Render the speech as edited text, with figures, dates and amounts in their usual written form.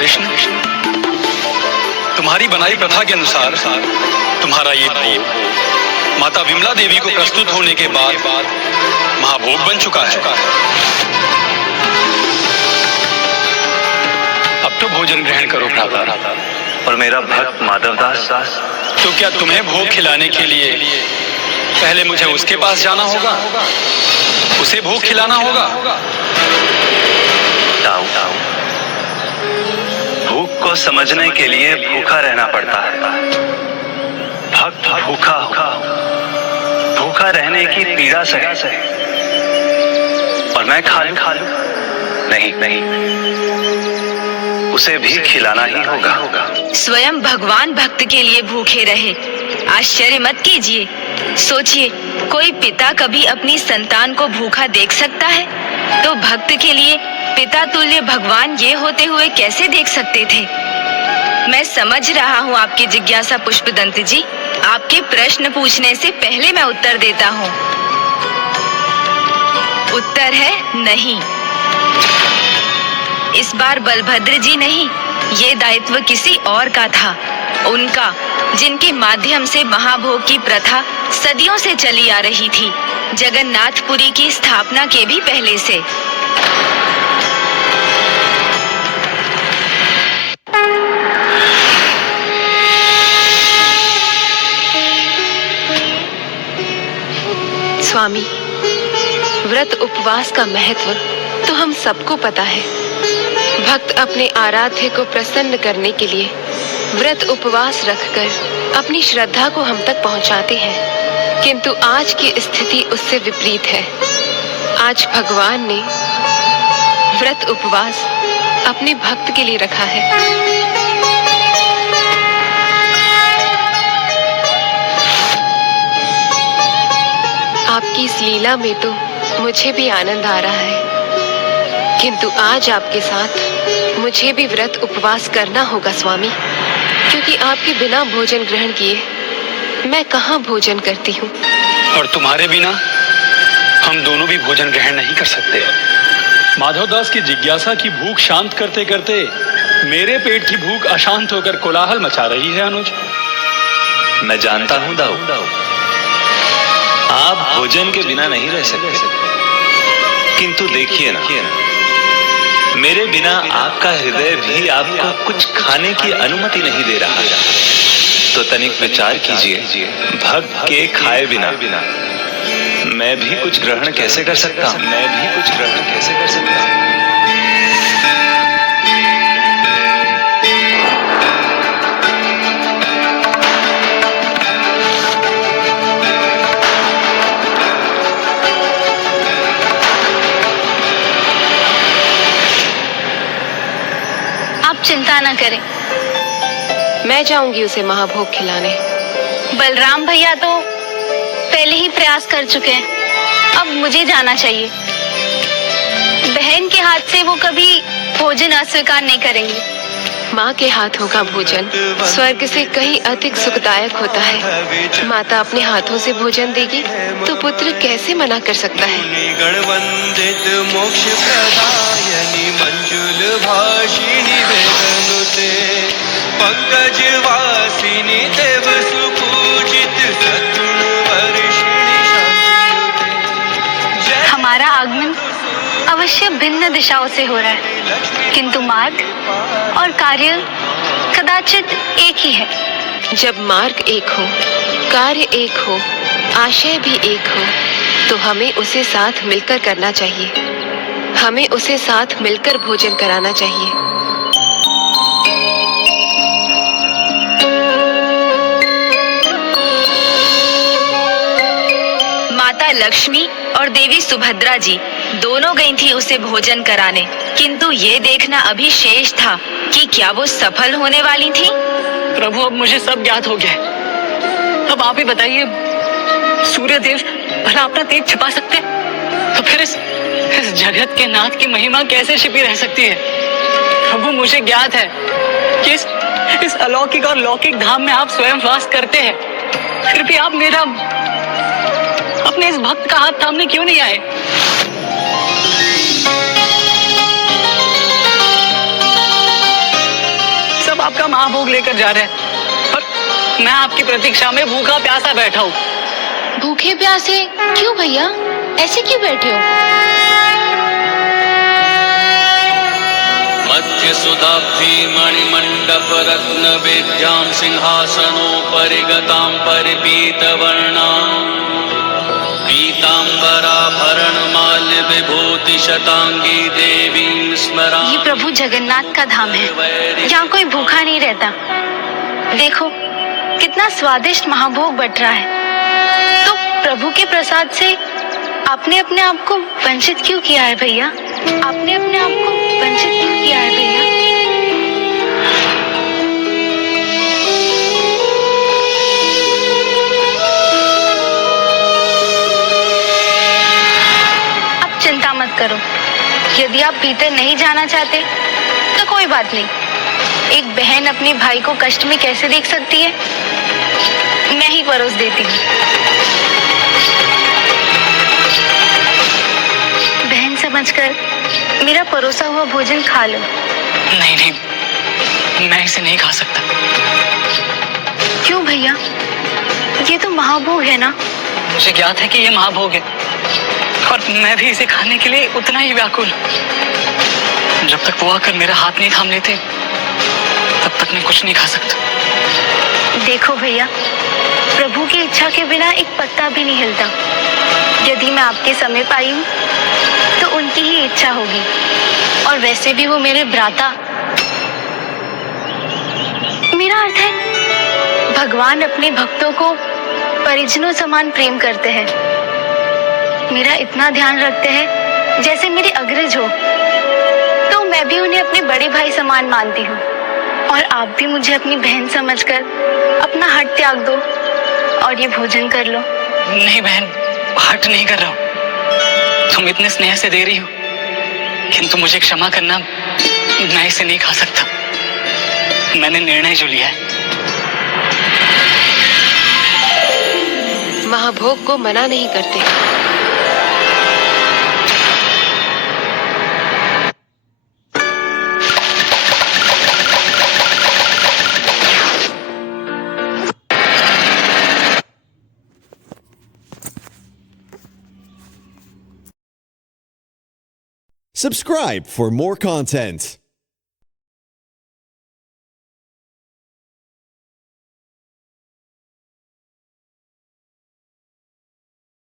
कृष्ण, तुम्हारी बनाई प्रथा के अनुसार तुम्हारा ये भोग माता विमला देवी को प्रस्तुत होने के बाद महाभोग बन चुका है। अब तो भोजन ग्रहण करो भ्राता। और मेरा भक्त माधवदास, तो क्या तुम्हें भोग खिलाने के लिए पहले मुझे उसके पास जाना होगा, उसे भोग खिलाना होगा? भूख को समझने के लिए भूखा रहना पड़ता है। भक्त भूखा रहने की पीड़ा सहे, और मैं खा लूं? नहीं, उसे भी खिलाना ही होगा। स्वयं भगवान भक्त के लिए भूखे रहे, आश्चर्य मत कीजिए। सोचिए, कोई पिता कभी अपनी संतान को भूखा देख सकता है? तो भक्त के लिए पिता तुल्य भगवान ये होते हुए कैसे देख सकते थे? मैं समझ रहा हूँ आपकी जिज्ञासा पुष्पदंत जी। आपके प्रश्न पूछने से पहले मैं उत्तर देता हूँ। उत्तर है नहीं। इस बार बलभद्र जी नहीं, ये दायित्व किसी और का था, उनका, जिनके माध्यम से महाभोग की प्रथा सदियों से चली आ रही थी, जगन्नाथपुरी की स्थापना के भी पहले से। स्वामी, व्रत उपवास का महत्व तो हम सबको पता है। भक्त अपने आराध्य को प्रसन्न करने के लिए व्रत उपवास रखकर अपनी श्रद्धा को हम तक पहुंचाते हैं, किंतु आज की स्थिति उससे विपरीत है। आज भगवान ने व्रत उपवास अपने भक्त के लिए रखा है। आपकी इस लीला में तो मुझे भी आनंद आ रहा है, किंतु आज आपके साथ मुझे भी व्रत उपवास करना होगा स्वामी, क्योंकि आपके बिना भोजन ग्रहण किए मैं कहाँ भोजन करती हूँ। और तुम्हारे बिना हम दोनों भी भोजन ग्रहण नहीं कर सकते। माधवदास की जिज्ञासा की भूख शांत करते करते मेरे पेट की भूख अशांत होकर कोलाहल मचा रही है अनुज। मैं जानता हूँ दाऊ, आप भोजन के बिना नहीं रह सकते, किंतु देखिए ना, मेरे बिना आपका हृदय भी आपको कुछ खाने की अनुमति नहीं दे रहा। तो तनिक विचार कीजिए, भक्त के खाए बिना मैं भी कुछ ग्रहण कैसे कर सकता हूँ? चिंता न करें, मैं जाऊंगी उसे महाभोग खिलाने। बलराम भैया तो पहले ही प्रयास कर चुके हैं, अब मुझे जाना चाहिए। बहन के हाथ से वो कभी भोजन अस्वीकार नहीं करेंगे। माँ के हाथों का भोजन स्वर्ग से कहीं अधिक सुखदायक होता है। माता अपने हाथों से भोजन देगी तो पुत्र कैसे मना कर सकता है? गणवंदित मोक्ष प्रदायिनी मंजुल भाषिणी वेदनुते पंकज वासिनी देव सुपूजित सद्गुण वर्षिणी शांतियुते। हमारा आगमन अवश्य भिन्न दिशाओं से हो रहा है, किंतु मार्ग और कार्य कदाचित एक ही है। जब मार्ग एक हो, कार्य एक हो, आशय भी एक हो, तो हमें उसे साथ मिलकर करना चाहिए। हमें उसे साथ मिलकर भोजन कराना चाहिए। माता लक्ष्मी और देवी सुभद्रा जी दोनों गई थी उसे भोजन कराने, किंतु ये देखना अभी शेष था कि क्या वो सफल होने वाली थी। प्रभु, अब मुझे सब ज्ञात हो गया। अब आप ही बताइए, सूर्यदेव भला अपना तेज छिपा सकते, तो फिर इस जगत के नाथ की महिमा कैसे छिपी रह सकती है? प्रभु, मुझे ज्ञात है कि इस अलौकिक और लौकिक धाम में आप स्वयं वास करते हैं, फिर भी आप मेरा अपने इस भक्त का हाथ थामने क्यों नहीं आए? आपका महाभोग लेकर जा रहे हैं और मैं आपकी प्रतीक्षा में भूखा प्यासा बैठा हूँ। भूखे प्यासे क्यों भैया? ऐसे क्यों बैठे हो? मध्य सुधाब्धी मणिमंडप रत्न वेद्यां सिंहासनोपरि गतां परिपीतवर्णां पीतांबराभरण माल्य विभूति शतांगी देवीं स्मरामि। ये प्रभु जगन्नाथ का धाम है, यहाँ कोई भूखा नहीं रहता। देखो कितना स्वादिष्ट महाभोग बट रहा है। तो प्रभु के प्रसाद से आपने अपने आप को वंचित क्यों किया है भैया? आपने अपने आप को वंचित क्यों किया है भैया? अब चिंता मत करो, यदि आप भीतर नहीं जाना चाहते तो कोई बात नहीं। एक बहन अपने भाई को कष्ट में कैसे देख सकती है? मैं ही परोस देती हूँ। बहन समझकर मेरा परोसा हुआ भोजन खा लो। नहीं नहीं, मैं इसे नहीं खा सकता। क्यों भैया? ये तो महाभोग है ना। मुझे ज्ञात है कि ये महाभोग है और मैं भी इसे खाने के लिए उतना ही व्याकुल हूं। जब तक वो आकर मेरा हाथ नहीं थाम लेते तब तक मैं कुछ नहीं खा सकता। देखो भैया, प्रभु की इच्छा के बिना एक पत्ता भी नहीं हिलता। यदि मैं आपके समीप आई हूँ तो उनकी ही इच्छा होगी, और वैसे भी वो मेरे भ्राता। मेरा अर्थ है भगवान अपने भक्तों को परिजनों समान प्रेम करते हैं। मेरा इतना ध्यान रखते हैं जैसे मेरे अग्रज हो। तो मैं भी उन्हें अपने बड़े भाई समान मानती हूँ, और आप भी मुझे अपनी बहन समझकर अपना हट त्याग दो और ये भोजन कर लो। नहीं बहन, हट नहीं कर रहा हूँ। तुम इतने स्नेह से दे रही हो, किंतु मुझे क्षमा करना, मैं इसे नहीं खा सकता। मैंने निर्णय जो लिया है। महाभोग को मना नहीं करते। Subscribe for more content.